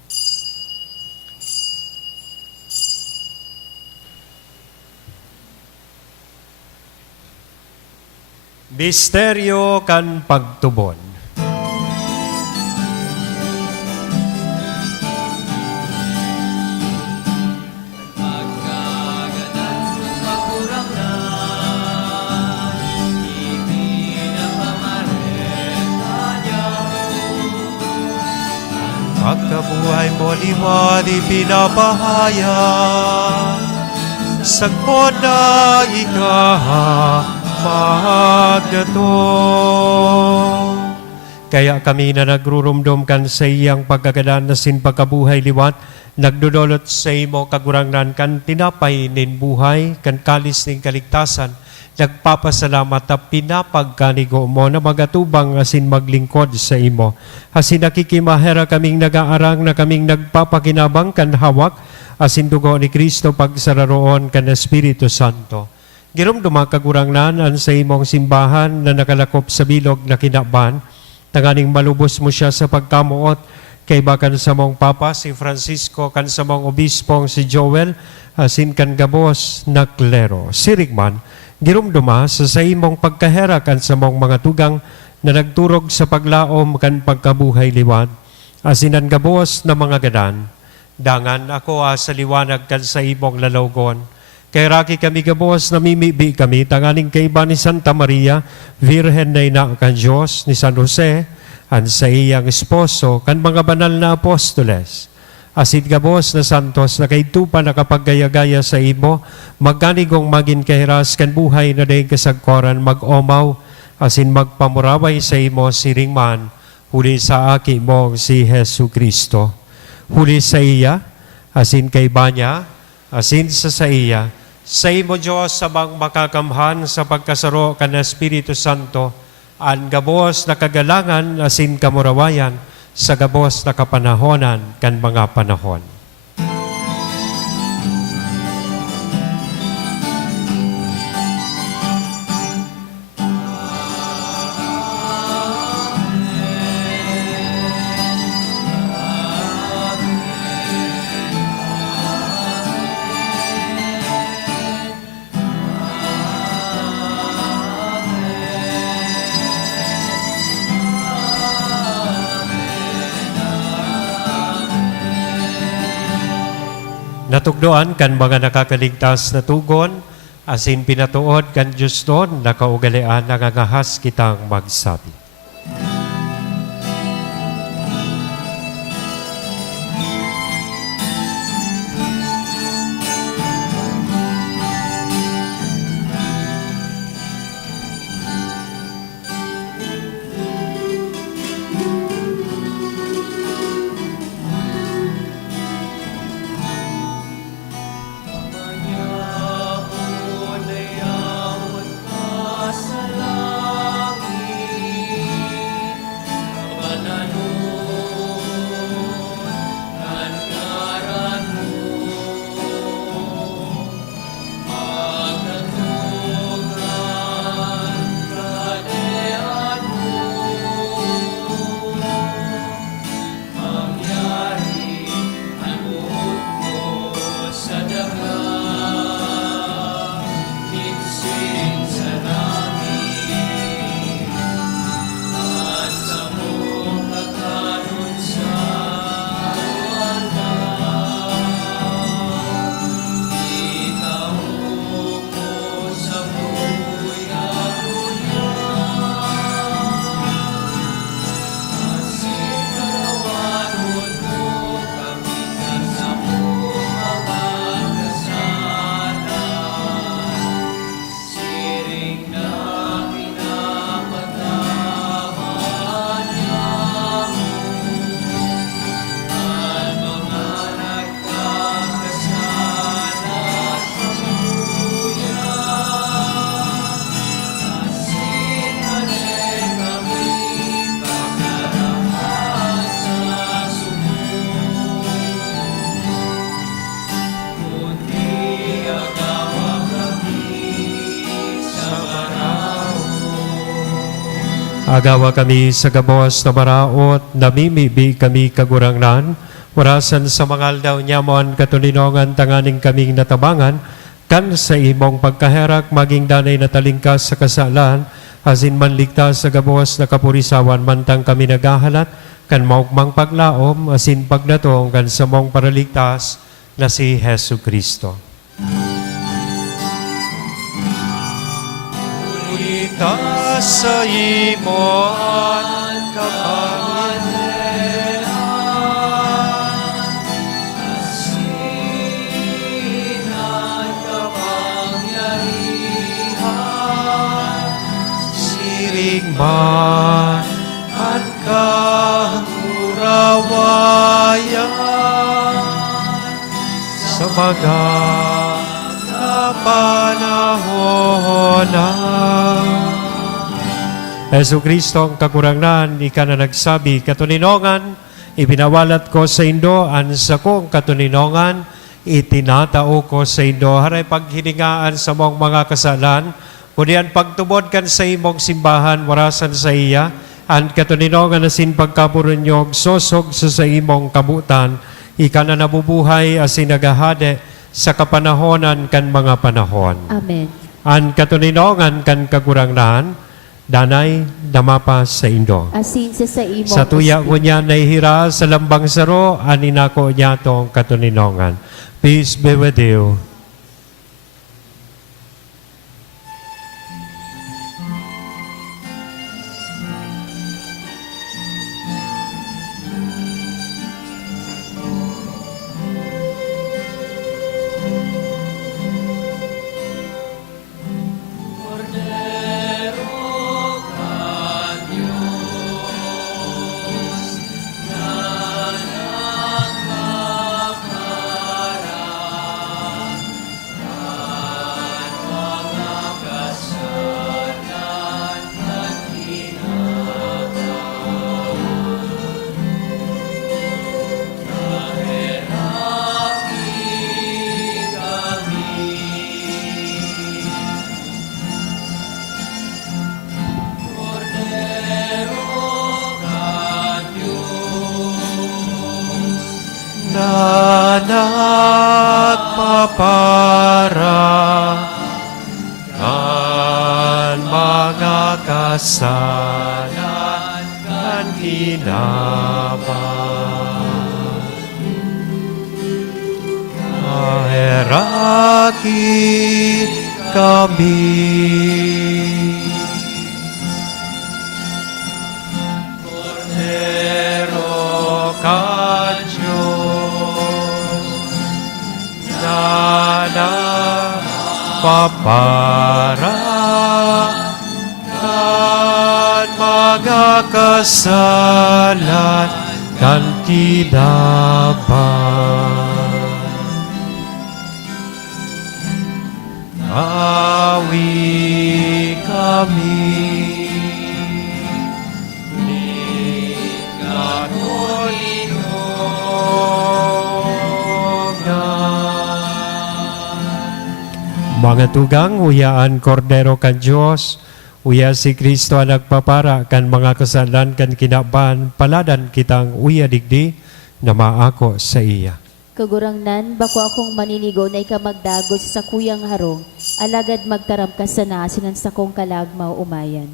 Misteryo kan pagtubon. Pagkabuhay mo liwali pinapahaya, sagpon na magdato. Kaya kami na nagrurumdom kan sa iyang pagkagadan na sin pagkabuhay liwat, nagdudolot sa imo kagurangnan kan tinapay nin buhay, kan kalis nin kaligtasan, nagpapasalamat at pinapagkanigo mo na magatubang asin maglingkod sa imo. Asin nakikimahera kaming nagaarang na kaming nagpapakinabang kan hawak, asin dugo ni Kristo pagsararoon kan Espiritu Santo. Girumduma kagurangnan an sa imong simbahan na nakalakop sa bilog na kinaban, tanganing malubos mo siya sa pagkamuot, kay bakan sa mong Papa si Francisco, kan sa mong Obispong si Joel, asin kan gabos na klero. Sirigman, girumduma sa imong pagkahera kan sa mong mga tugang na nagturog sa paglaom kan pagkabuhay liwan, asin ang gabos na mga gadan. Dangan ako sa liwanag kan sa imong lalawgon, kay raki kami gabos, namimibi kami, tanganing kay iba ni Santa Maria, Virhen na ina kan Diyos, ni San Jose, an sa iyang esposo, kan mga banal na apostoles. Asid gabos na santos, na kay tupa nakapaggaya-gaya sa imo, magganigong magin kahiras kan buhay na daing kasagkoran, mag-omaw, asin magpamuraway sa imo siringman, huli sa aki mo si Hesu Kristo. Huli sa iya, asin kay banya, asin sa iya, sa imo Diyos sabang makakamhan sa pagkasaro kan Espiritu Santo, an gabos na kagalangan asin kamurawayan sa gabos na kapanahonan kan mga panahon. Natugdoan kan mga nakakaligtas na tugon, asin pinatuod kan Diyos doon, nakaugalian nangangahas kitang magsabi. Agawa kami sa gabos na maraot, namimibi kami kagurangnan, warasan sa mangal daw nyamon katuninongan tanganing kaming natabangan, kan sa imong pagkaherak maging danay na talingkas sa kasalan, asin manligtas sa gabos na kapurisawan mantang kami nagahalat, kan maugmang paglaom, asin pagdatong kan sa mong paraligtas na si Hesu Kristo. Ita sa imong kapangyarihan, asinan kapangyarihan, sirigman at kahurawayan, sa mga kapanahonan. Hesu Kristo ang kagurangnan, ika na nagsabi, katuninongan, ibinawalat ko sa Indo, an sa kong katuninongan, itinatao ko sa Indo, haray paghiningaan sa mong mga kasalan, kundi pagtubod kan sa imong simbahan, warasan sa iya, an katuninongan na sin pagkaburunyog, sosog sa imong kabutan, ika na nabubuhay asin nagahade sa kapanahonan kan mga panahon. Amen. An katuninongan kan kagurangnan, danay damapa sa Indo. Asin sa imong Sa tuya espiritu. ko niya nahihira sa lambang saro, aninako niya tong katuninongan. Peace be with you. Na nagpapara kan mga kasalan kan kinabang. Maheraki kami. Cordero ka Diyos, na nagpapara kan mga kasalan kan kinabang. Awi kami ni katuninongan. Mga tugang, uyaan kordero kan Diyos, uya si Kristo ang nagpapara kan mga kasalan kan kinaban, paladan kitang uya digdi na maako sa iya. Kagurangnan, bako akong maninigo na ikamagdagos sa kuyang harong, alagad magtaram ka sa nasinan sa kong kalagmaw umayan.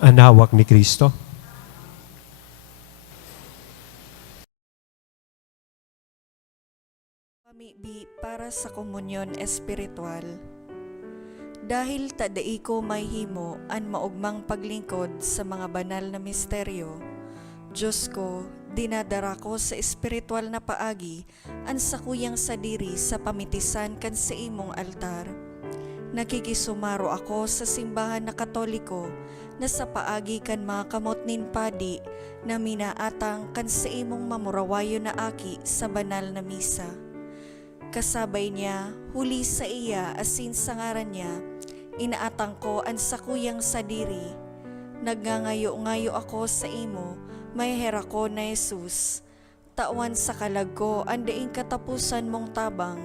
Anawak ni Kristo. Pamibi para sa komunyon espiritual. Dahil tadai ko may himo an maugmang paglingkod sa mga banal na misteryo, Diyos ko, dinadara ko sa espiritual na paagi an sakuyang sadiri sa pamitisan kan sa imong altar. Nakikisumaro ako sa simbahan na Katoliko na sa paagi kan mga kamot nin padi na minaatang kan sa imong mamurawayo na aki sa banal na misa. Kasabay niya, huli sa iya asin sa ngaran niya, inaatang ko ang sakuyang sadiri, Nagngangayo-ngayo ako sa imo, may hera ko na Jesus. Tawan sa kalag ko, andaing katapusan mong tabang.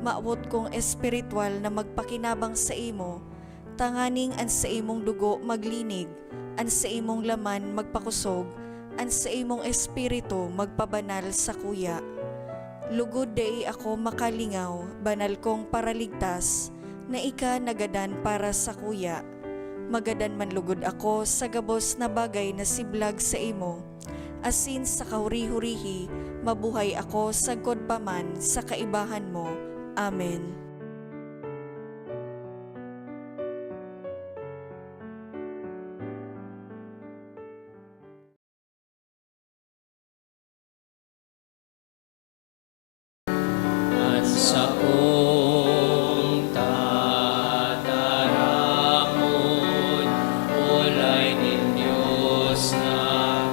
Maawot kong espiritual na magpakinabang sa imo, tanganing an sa imong dugo maglinig, an sa imong laman magpakusog, an sa imong espiritu magpabanal sa kuya. Lugod day ako makalingaw, banal kong paraligtas, na ika nagadan para sa kuya. Magadan man lugod ako sa gabos na bagay na siblag sa imo, asin sa kahuri-hurihi, mabuhay ako sagod paman sa kaibahan mo. Amen. At sa kong tataramon, ulay ninyos na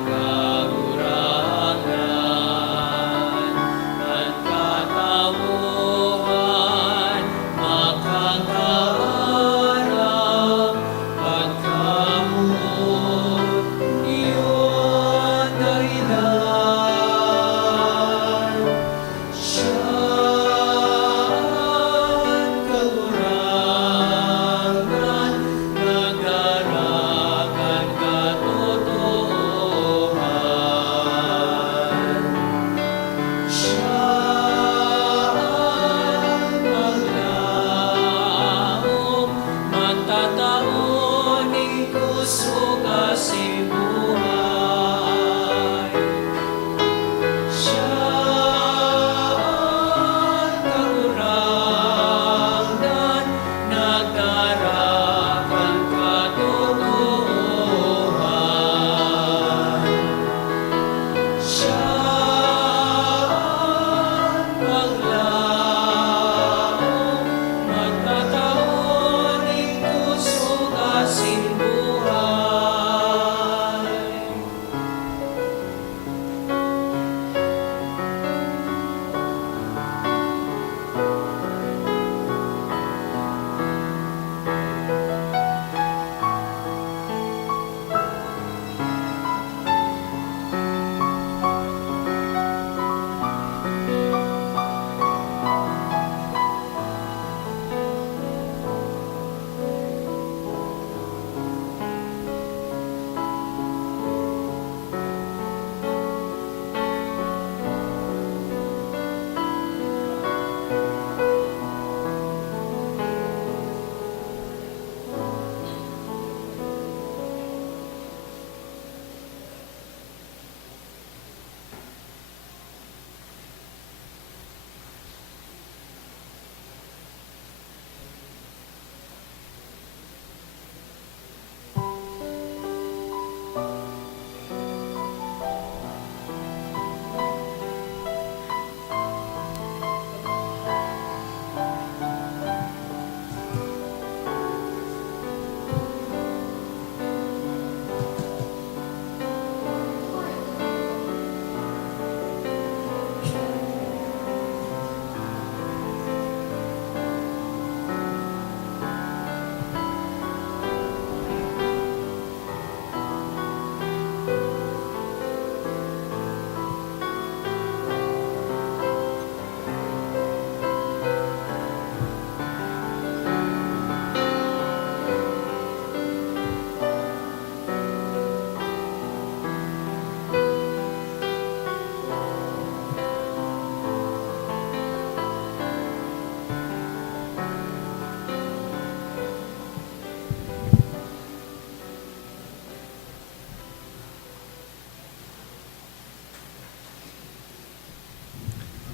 kagurangan. At katawuhan, makakaarap, at kamot, iyon dahilan. Siya'y kagurangan, nagdaragan katotohan. Siya'y maglaom, matataoning kusog kasibuhay. Siya'y kagurangan, nagdaragan katotohan. Siya'y maglaom, magtataoning kusog kasibuhay.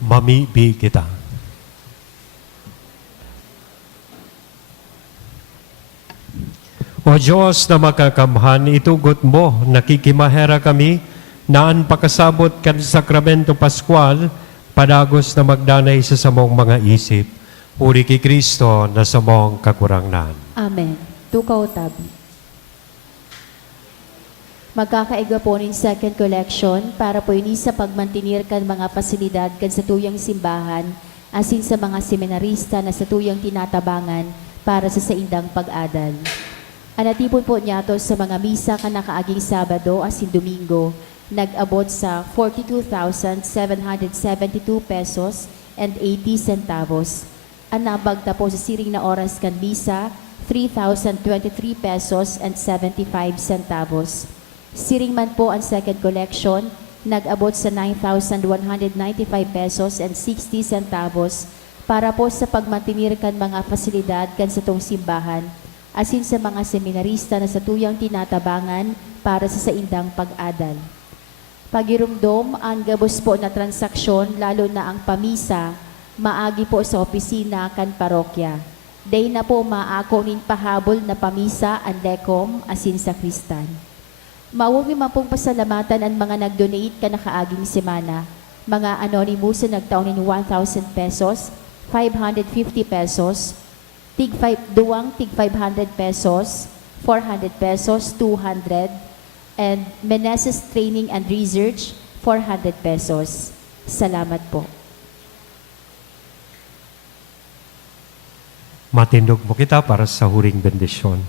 Mamibi kita. O Diyos na makakamhan, itugot mo, nakikimahera kami, naan pakasabot kan sakramento Pascual, padagos na magdanay sa samong mga isip. Uri ki Kristo na samong kakurangnan. Amen. Tukaw tabi. Magkakaiga po nin second collection para po ini sa pagmantinir kan mga pasilidad kan sa tuyang simbahan asin sa mga seminarista na sa tuyang tinatabangan para sa saindang pag-adal. Anatipon po niyato sa mga misa kanakaaging Sabado asin Domingo, nag-abot sa 42,772 pesos and 80 centavos. Anabagta po sa siring na oras kan misa, 3,023 pesos and 75 centavos. Siring man po ang second collection, nag-abot sa 9,195 pesos and 60 centavos para po sa pagmantinir kan mga fasilidad kan sa tong simbahan, asin sa mga seminarista na sa tuyang tinatabangan para sa saindang pag-adal. Pagirumdom ang gabos po na transaksyon, lalo na ang pamisa, maagi po sa opisina kan parokya. Day na po maako nin pahabol na pamisa ang dekom asin sa kristan. Mawumi man pong pasalamatan ang mga nag-donate kanakaaging semana. Mga anonymous na nagtaon nin 1,000 pesos, 550 pesos, tig 500 pesos, 400 pesos, 200, and Meneses Training and Research, 400 pesos. Salamat po. Matindog mo kita para sa huring bendisyon.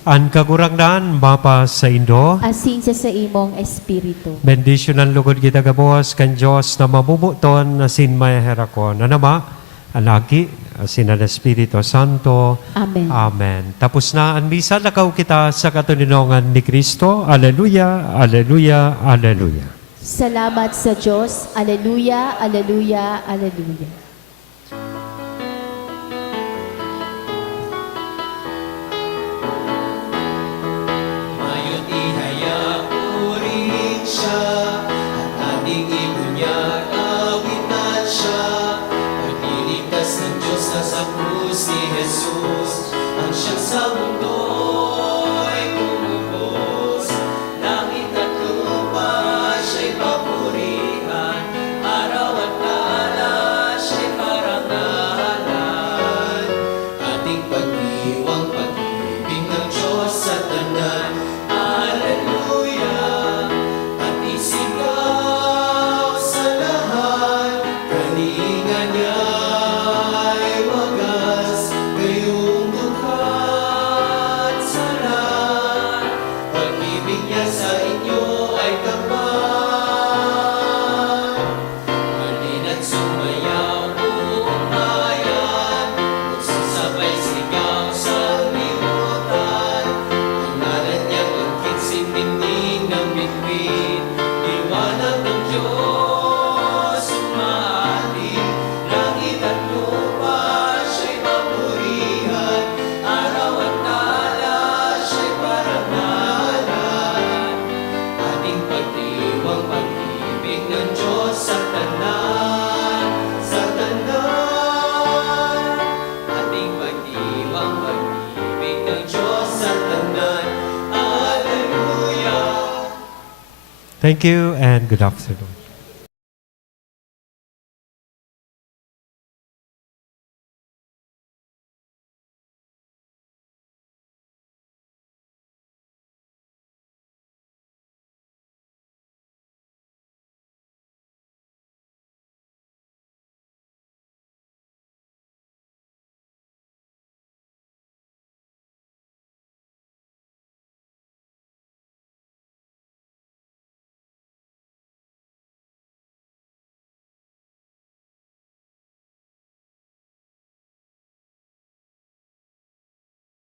Ang kagurangnan, mapa sa Indo, Asin sa imong espiritu. bendisyon ang lugod kita gabuhos kan Diyos na mabubuton na sin mayaherakon. Na nama, alagi, asin ang Espiritu Santo. Amen. Amen. Tapos na ang misa, lakaw kita sa katuninongan ni Kristo. Aleluya, aleluya, aleluya. Salamat sa Diyos. Aleluya, aleluya, aleluya. Ngayon ihayag purihin siya, at ating ibunyag awitan siya. Pagliligtas ng Diyos na sa krus ni Jesus, ang siyang sa mundo'y tumubos. Langit at lupa siya'y papurihan, araw at tala siya'y parangalan. Ating pagdiwang pag-ibig ng Diyos sa tanan. Hallelujah! At isigaw sa lahat, kalinga niya'y wagas, gayong dukha at sala. Pag-ibig niya sa inyo ay kapal. Halin at sumayaw buong bayan, magsasabay sigaw sa limutan. Ang ngalan niyang angking sindinig ng bituin, liwanag ng Diyos umaalim. Langit at lupa siya'y papurihan, araw at tala siya'y parangalan. Ating pagdiwang pag-ibig ng Diyos sa tanan, sa tanan. Ating pagdiwang pag-ibig ng Diyos sa tanan. Hallelujah! Thank you and good afternoon.